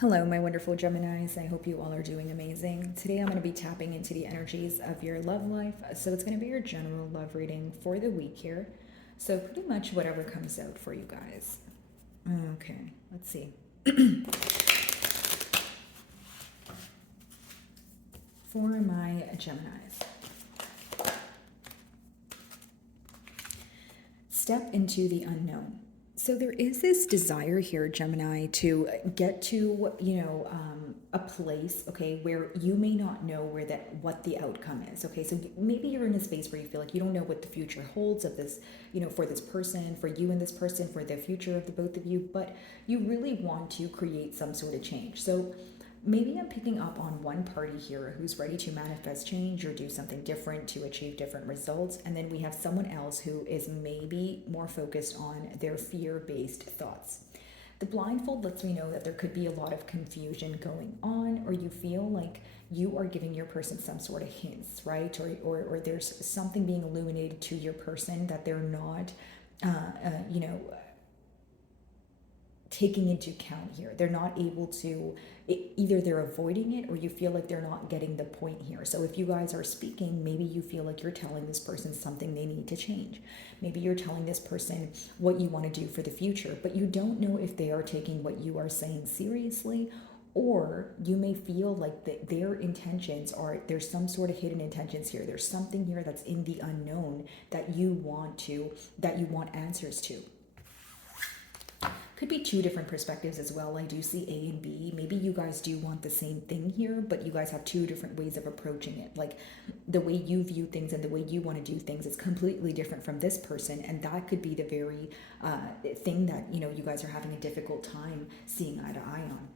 Hello, my wonderful Geminis. I hope you all are doing amazing. Today I'm going to be tapping into the energies of your love life. So it's going to be your general love reading for the week here. So pretty much whatever comes out for you guys. Okay, let's see. For my Geminis, step into the unknown. So there is this desire here, Gemini, to get to, a place, okay, where you may not know what the outcome is, okay. So maybe you're in a space where you feel like you don't know what the future holds of this, for this person, for you and this person, for the future of the both of you, but you really want to create some sort of change. So maybe I'm picking up on one party here who's ready to manifest change or do something different to achieve different results. And then we have someone else who is maybe more focused on their fear based thoughts. The blindfold lets me know that there could be a lot of confusion going on, or you feel like you are giving your person some sort of hints, right? Or there's something being illuminated to your person that they're not, uh, uh, you know, taking into account here. They're not able to, either they're avoiding it or you feel like they're not getting the point here. So if you guys are speaking, maybe you feel like you're telling this person something they need to change. Maybe you're telling this person what you want to do for the future, but you don't know if they are taking what you are saying seriously, or you may feel like their intentions are, there's some sort of hidden intentions here. There's something here that's in the unknown that you want answers to. Could be two different perspectives as well. I do see A and B. Maybe you guys do want the same thing here, but you guys have two different ways of approaching it. Like the way you view things and the way you want to do things is completely different from this person, and that could be the very thing that you guys are having a difficult time seeing eye to eye on.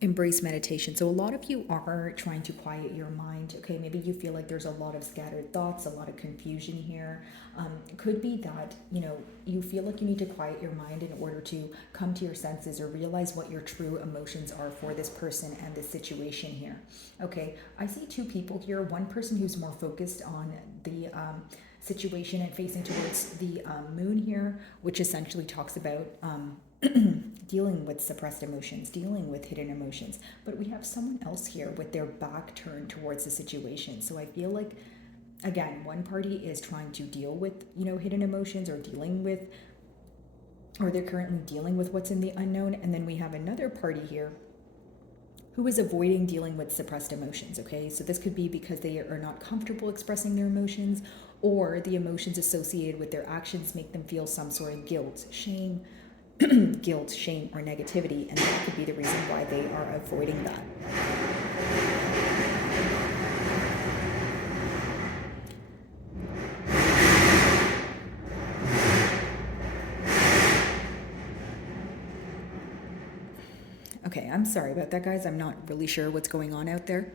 Embrace meditation. So a lot of you are trying to quiet your mind. Okay, maybe you feel like there's a lot of scattered thoughts, a lot of confusion here. Could be that you feel like you need to quiet your mind in order to come to your senses or realize what your true emotions are for this person and this situation here. Okay, I see two people here. One person who's more focused on the situation and facing towards the moon here, which essentially talks about dealing with suppressed emotions, dealing with hidden emotions. But we have someone else here with their back turned towards the situation. So I feel like, again, one party is trying to deal with, hidden emotions or they're currently dealing with what's in the unknown. And then we have another party here who is avoiding dealing with suppressed emotions, okay? So this could be because they are not comfortable expressing their emotions, or the emotions associated with their actions make them feel some sort of guilt, shame, or negativity, and that could be the reason why they are avoiding that. Okay, I'm sorry about that, guys. I'm not really sure what's going on out there.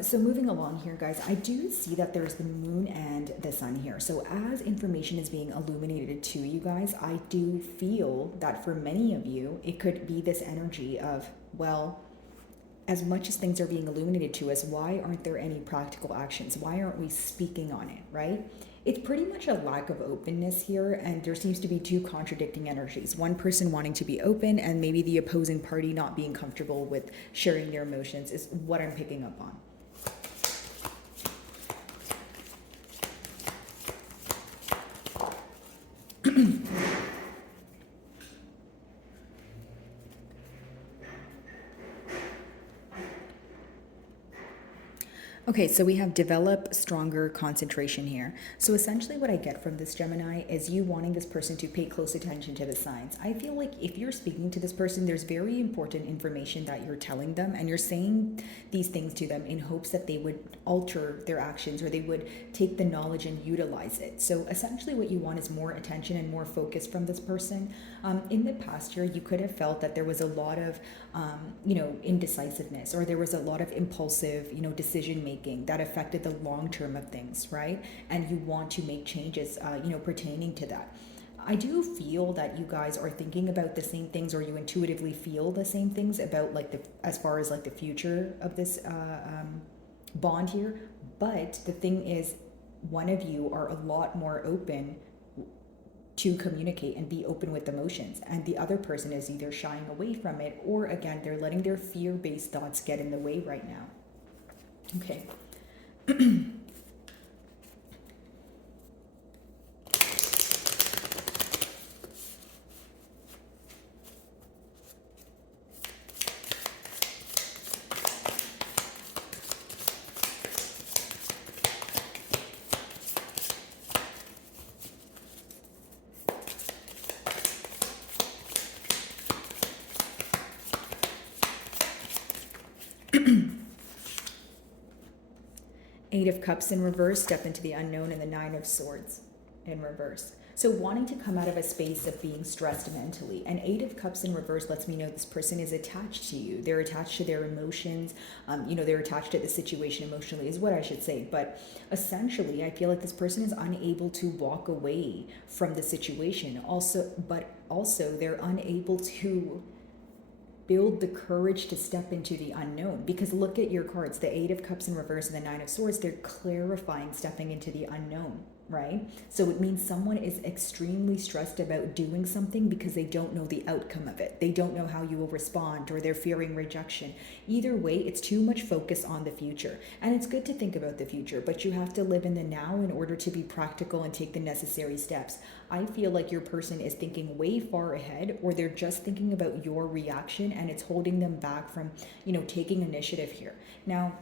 So moving along here, guys, I do see that there's the moon and the sun here. So as information is being illuminated to you guys, I do feel that for many of you, it could be this energy of, well, as much as things are being illuminated to us, why aren't there any practical actions? Why aren't we speaking on it, right? It's pretty much a lack of openness here, and there seems to be two contradicting energies. One person wanting to be open, and maybe the opposing party not being comfortable with sharing their emotions, is what I'm picking up on. Okay, so we have develop stronger concentration here. So essentially what I get from this Gemini is you wanting this person to pay close attention to the signs. I feel like if you're speaking to this person, there's very important information that you're telling them, and you're saying these things to them in hopes that they would alter their actions, or they would take the knowledge and utilize it. So essentially what you want is more attention and more focus from this person. In the past year, you could have felt that there was a lot of indecisiveness, or there was a lot of impulsive, decision making that affected the long term of things, right? And you want to make changes, pertaining to that. I do feel that you guys are thinking about the same things, or you intuitively feel the same things about as far as like the future of this bond here. But the thing is, one of you are a lot more open to communicate and be open with emotions, and the other person is either shying away from it, or again, they're letting their fear-based thoughts get in the way right now. Okay. 8 of Cups in reverse, step into the unknown, and the 9 of Swords in reverse. So wanting to come out of a space of being stressed mentally. And 8 of Cups in reverse lets me know this person is attached to you. They're attached to their emotions. They're attached to the situation emotionally is what I should say. But essentially, I feel like this person is unable to walk away from the situation. But also they're unable to build the courage to step into the unknown. Because look at your cards, the 8 of Cups in reverse and the 9 of Swords, they're clarifying stepping into the unknown, right? So it means someone is extremely stressed about doing something because they don't know the outcome of it. They don't know how you will respond, or they're fearing rejection. Either way, it's too much focus on the future. And it's good to think about the future, but you have to live in the now in order to be practical and take the necessary steps. I feel like your person is thinking way far ahead, or they're just thinking about your reaction, and it's holding them back from, taking initiative here. Now,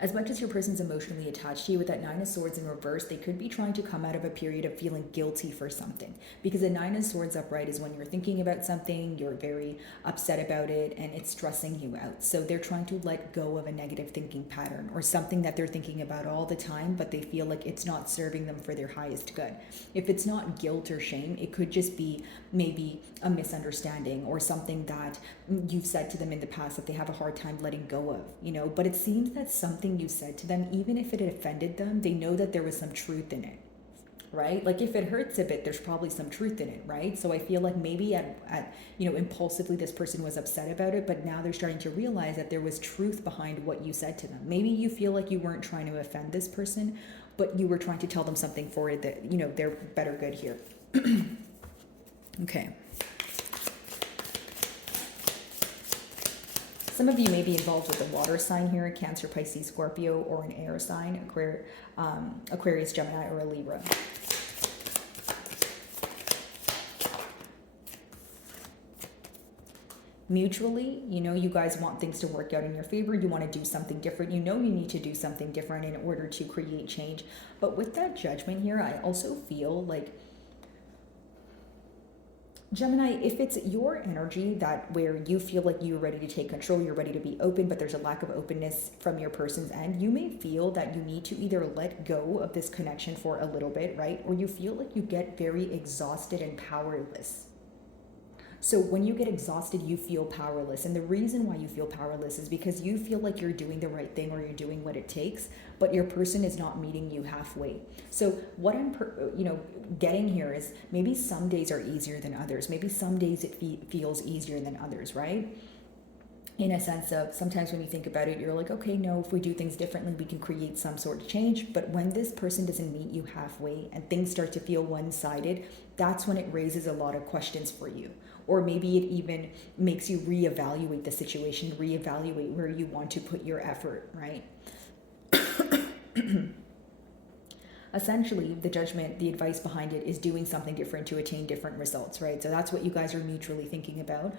as much as your person's emotionally attached to you, with that 9 of Swords in reverse, they could be trying to come out of a period of feeling guilty for something. Because the 9 of Swords upright is when you're thinking about something, you're very upset about it, and it's stressing you out. So they're trying to let go of a negative thinking pattern, or something that they're thinking about all the time, but they feel like it's not serving them for their highest good. If it's not guilt or shame, it could just be maybe a misunderstanding, or something that you've said to them in the past that they have a hard time letting go of, but it seems that something you said to them, even if it had offended them, they know that there was some truth in it, right? Like if it hurts a bit, there's probably some truth in it, right? So I feel like maybe impulsively this person was upset about it, but now they're starting to realize that there was truth behind what you said to them. Maybe you feel like you weren't trying to offend this person, but you were trying to tell them something for it that, they're better good here. Okay. Some of you may be involved with a water sign here, Cancer, Pisces, Scorpio, or an air sign, Aquarius, Gemini, or a Libra. Mutually, you guys want things to work out in your favor. You want to do something different. You need to do something different in order to create change. But with that Judgment here, I also feel like, Gemini, if it's your energy that where you feel like you're ready to take control, you're ready to be open, but there's a lack of openness from your person's end, you may feel that you need to either let go of this connection for a little bit, right? Or you feel like you get very exhausted and powerless. So when you get exhausted, you feel powerless. And the reason why you feel powerless is because you feel like you're doing the right thing, or you're doing what it takes, but your person is not meeting you halfway. So what I'm getting here is, maybe some days are easier than others. Maybe some days it feels easier than others, right? In a sense of, sometimes when you think about it, you're like, okay, no, if we do things differently, we can create some sort of change. But when this person doesn't meet you halfway and things start to feel one-sided, that's when it raises a lot of questions for you. Or maybe it even makes you reevaluate the situation, reevaluate where you want to put your effort, right? Essentially, the Judgment, the advice behind it is doing something different to attain different results, right? So that's what you guys are mutually thinking about.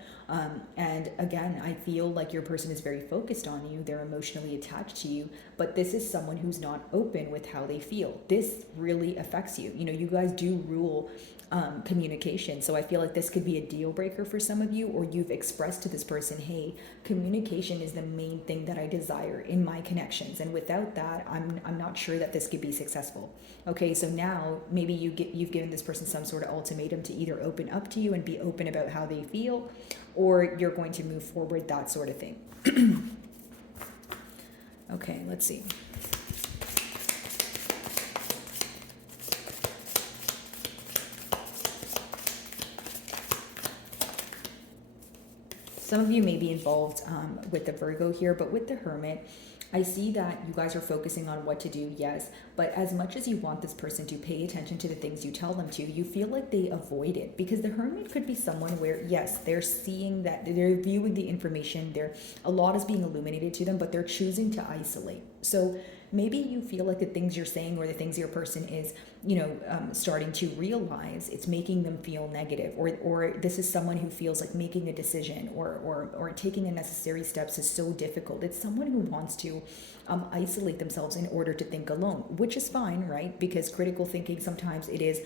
And again, I feel like your person is very focused on you. They're emotionally attached to you, but this is someone who's not open with how they feel. This really affects you. You guys do rule communication. So I feel like this could be a deal breaker for some of you, or you've expressed to this person, hey, communication is the main thing that I desire in my connections, and without that, I'm not sure that this could be successful. Okay, so now maybe you've given this person some sort of ultimatum to either open up to you and be open about how they feel, or you're going to move forward, that sort of thing. Okay, let's see. Some of you may be involved with the Virgo here, but with the Hermit, I see that you guys are focusing on what to do, yes, but as much as you want this person to pay attention to the things you tell them to, you feel like they avoid it, because the hermit could be someone where, yes, they're seeing that, they're viewing the information, a lot is being illuminated to them, but they're choosing to isolate. So maybe you feel like the things you're saying or the things your person is, starting to realize, it's making them feel negative, or this is someone who feels like making a decision or taking the necessary steps is so difficult. It's someone who wants to isolate themselves in order to think alone, which is fine, right? Because critical thinking, sometimes it is,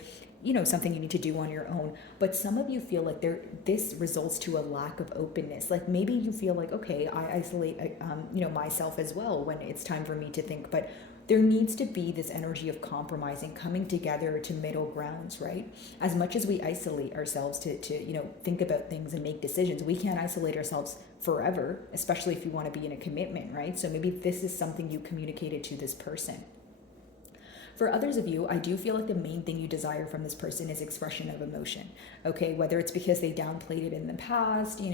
something you need to do on your own. But some of you feel like this results to a lack of openness. Like maybe you feel like, okay, I isolate, myself as well when it's time for me to think. But there needs to be this energy of compromising, coming together to middle grounds, right? As much as we isolate ourselves to think about things and make decisions, we can't isolate ourselves forever, especially if you want to be in a commitment, right? So maybe this is something you communicated to this person. For others of you, I do feel like the main thing you desire from this person is expression of emotion. Okay, whether it's because they downplayed it in the past, they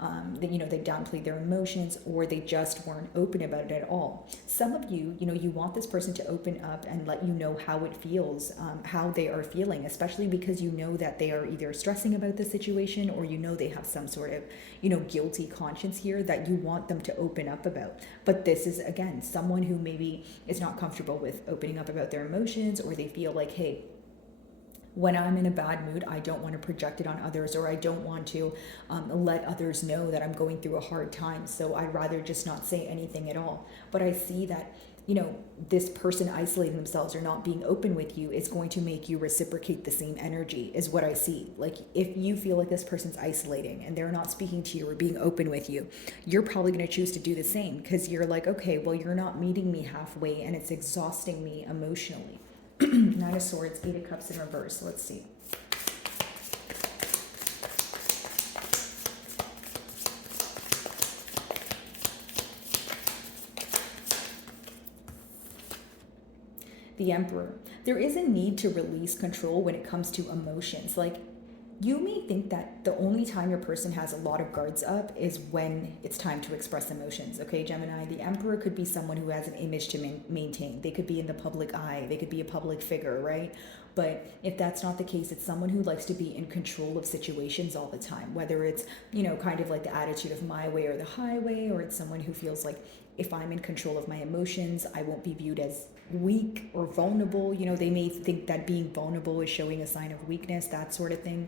downplayed their emotions, or they just weren't open about it at all. Some of you, you want this person to open up and let you know how it feels, how they are feeling, especially because you know that they are either stressing about the situation, or they have some sort of, guilty conscience here that you want them to open up about. But this is, again, someone who maybe is not comfortable with opening up about their emotions, or they feel like, hey, when I'm in a bad mood, I don't want to project it on others, or I don't want to let others know that I'm going through a hard time. So I'd rather just not say anything at all. But I see that, this person isolating themselves or not being open with you is going to make you reciprocate the same energy, is what I see. Like if you feel like this person's isolating and they're not speaking to you or being open with you, you're probably going to choose to do the same, because you're like, okay, well, you're not meeting me halfway and it's exhausting me emotionally. Nine of Swords, Eight of Cups in reverse. Let's see. The Emperor. There is a need to release control when it comes to emotions. Like, you may think that the only time your person has a lot of guards up is when it's time to express emotions. Okay, Gemini, the Emperor could be someone who has an image to maintain. They could be in the public eye. They could be a public figure, right? But if that's not the case, it's someone who likes to be in control of situations all the time, whether it's, kind of like the attitude of my way or the highway, or it's someone who feels like, if I'm in control of my emotions, I won't be viewed as weak or vulnerable. They may think that being vulnerable is showing a sign of weakness, that sort of thing.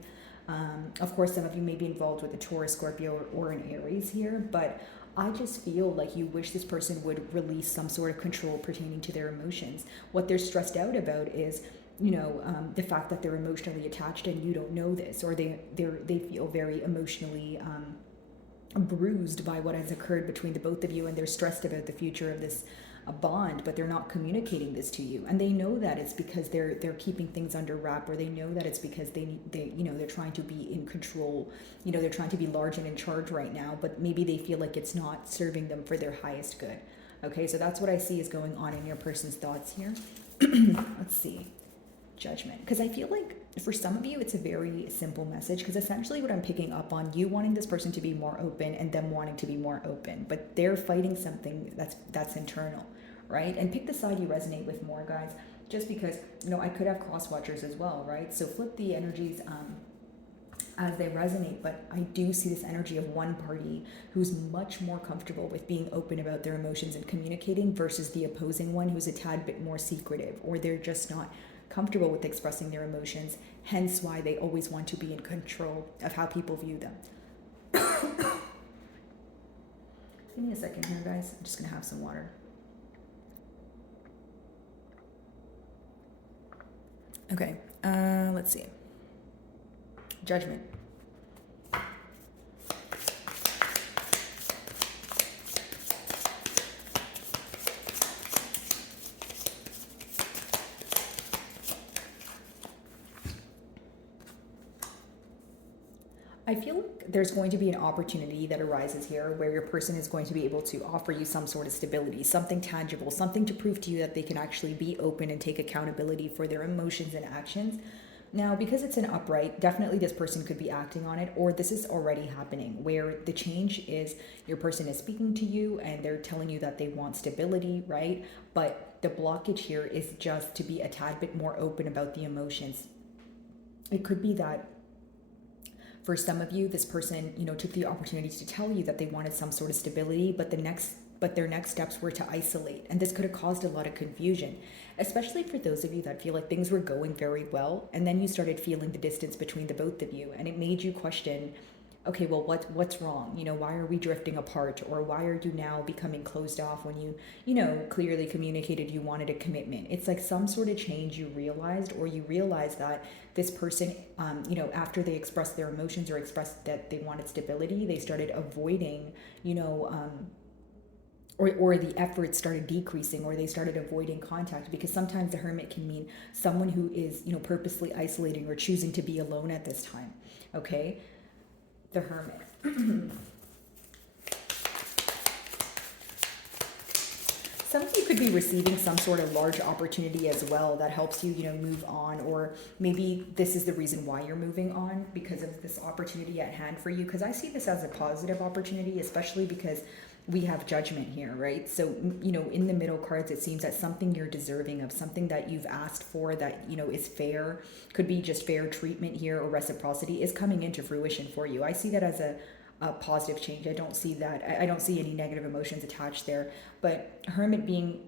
Of course, some of you may be involved with a Taurus, Scorpio, or an Aries here, but I just feel like you wish this person would release some sort of control pertaining to their emotions. What they're stressed out about is, the fact that they're emotionally attached and you don't know this, or they feel very emotionally bruised by what has occurred between the both of you, and they're stressed about the future of this bond, but they're not communicating this to you, and they know that it's because they're keeping things under wrap, or they know that it's because they're trying to be in control, they're trying to be large and in charge right now, but maybe they feel like it's not serving them for their highest good. Okay, so that's what I see is going on in your person's thoughts here. Let's see. Judgment, because I feel like for some of you it's a very simple message, because essentially what I'm picking up on, you wanting this person to be more open and them wanting to be more open, but they're fighting something that's internal, right? And pick the side you resonate with more, guys, just because I could have cross watchers as well, right? So flip the energies as they resonate, but I do see this energy of one party who's much more comfortable with being open about their emotions and communicating, versus the opposing one who's a tad bit more secretive, or they're just not comfortable with expressing their emotions, hence why they always want to be in control of how people view them. Give me a second here, guys. I'm just gonna have some water. Okay, let's see. Judgment. I feel like there's going to be an opportunity that arises here where your person is going to be able to offer you some sort of stability, something tangible, something to prove to you that they can actually be open and take accountability for their emotions and actions. Now, because it's an upright, definitely this person could be acting on it, or this is already happening where the change is your person is speaking to you and they're telling you that they want stability, right? But the blockage here is just to be a tad bit more open about the emotions. It could be that for some of you, this person, took the opportunity to tell you that they wanted some sort of stability, but their next steps were to isolate. And this could have caused a lot of confusion, especially for those of you that feel like things were going very well. And then you started feeling the distance between the both of you. And it made you question, okay, well, what's wrong? Why are we drifting apart? Or why are you now becoming closed off when you clearly communicated you wanted a commitment? It's like some sort of change you realized, or you realized that this person, after they expressed their emotions or expressed that they wanted stability, they started avoiding, or the effort started decreasing, or they started avoiding contact, because sometimes the hermit can mean someone who is purposely isolating or choosing to be alone at this time. Okay, the hermit. Some of you could be receiving some sort of large opportunity as well that helps you, move on, or maybe this is the reason why you're moving on, because of this opportunity at hand for you. Because I see this as a positive opportunity, especially because we have judgment here, right? So, in the middle cards, it seems that something you're deserving of, something that you've asked for that, is fair, could be just fair treatment here, or reciprocity, is coming into fruition for you. I see that as a positive change. I don't see any negative emotions attached there. But hermit being,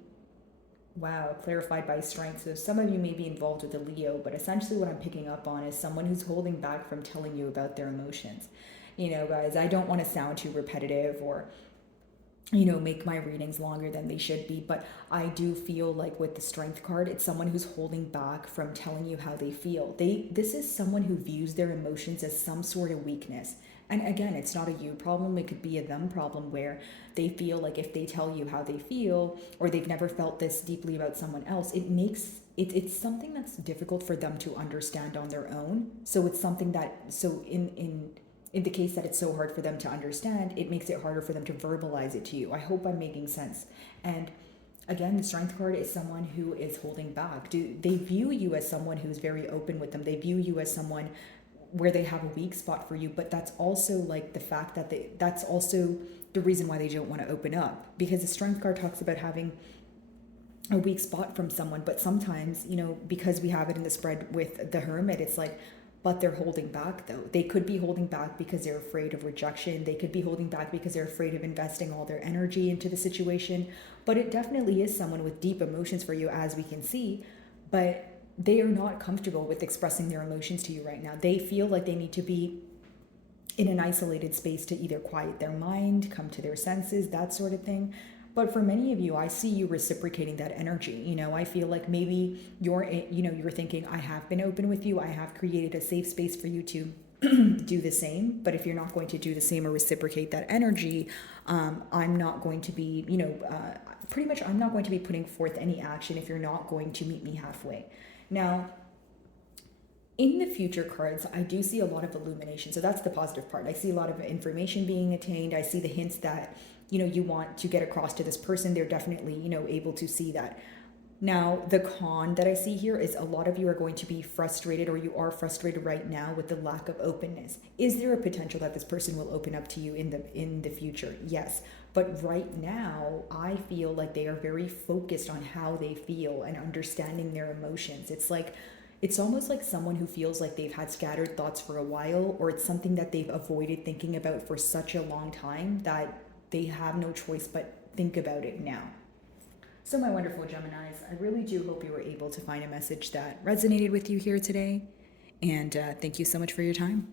wow, clarified by strength. So some of you may be involved with a Leo, but essentially what I'm picking up on is someone who's holding back from telling you about their emotions. Guys, I don't want to sound too repetitive or make my readings longer than they should be, but I do feel like with the strength card, it's someone who's holding back from telling you how they feel. This is someone who views their emotions as some sort of weakness. And again, it's not a you problem, it could be a them problem, where they feel like if they tell you how they feel, or they've never felt this deeply about someone else, it's something that's difficult for them to understand on their own. So it's something that, in the case that it's so hard for them to understand, it makes it harder for them to verbalize it to you. I hope I'm making sense. And again, the strength card is someone who is holding back. They view you as someone who's very open with them. They view you as someone where they have a weak spot for you, but that's also like the fact that that's also the reason why they don't want to open up, because the strength card talks about having a weak spot from someone. But sometimes, because we have it in the spread with the hermit, it's like, but they're holding back though. They could be holding back because they're afraid of rejection. They could be holding back because they're afraid of investing all their energy into the situation. But it definitely is someone with deep emotions for you, as we can see, but they are not comfortable with expressing their emotions to you right now. They feel like they need to be in an isolated space to either quiet their mind, come to their senses, that sort of thing. But for many of you, I see you reciprocating that energy. I feel like maybe you're thinking, I have been open with you. I have created a safe space for you to do the same. But if you're not going to do the same or reciprocate that energy, I'm not going to be, pretty much I'm not going to be putting forth any action if you're not going to meet me halfway. Now, in the future cards, I do see a lot of illumination. So that's the positive part. I see a lot of information being attained. I see the hints that, you want to get across to this person. They're definitely, able to see that. Now, the con that I see here is a lot of you are going to be frustrated, or you are frustrated right now with the lack of openness. Is there a potential that this person will open up to you in the future? Yes. But right now, I feel like they are very focused on how they feel and understanding their emotions. It's almost like someone who feels like they've had scattered thoughts for a while, or it's something that they've avoided thinking about for such a long time that they have no choice but think about it now. So my wonderful Geminis, I really do hope you were able to find a message that resonated with you here today. And thank you so much for your time.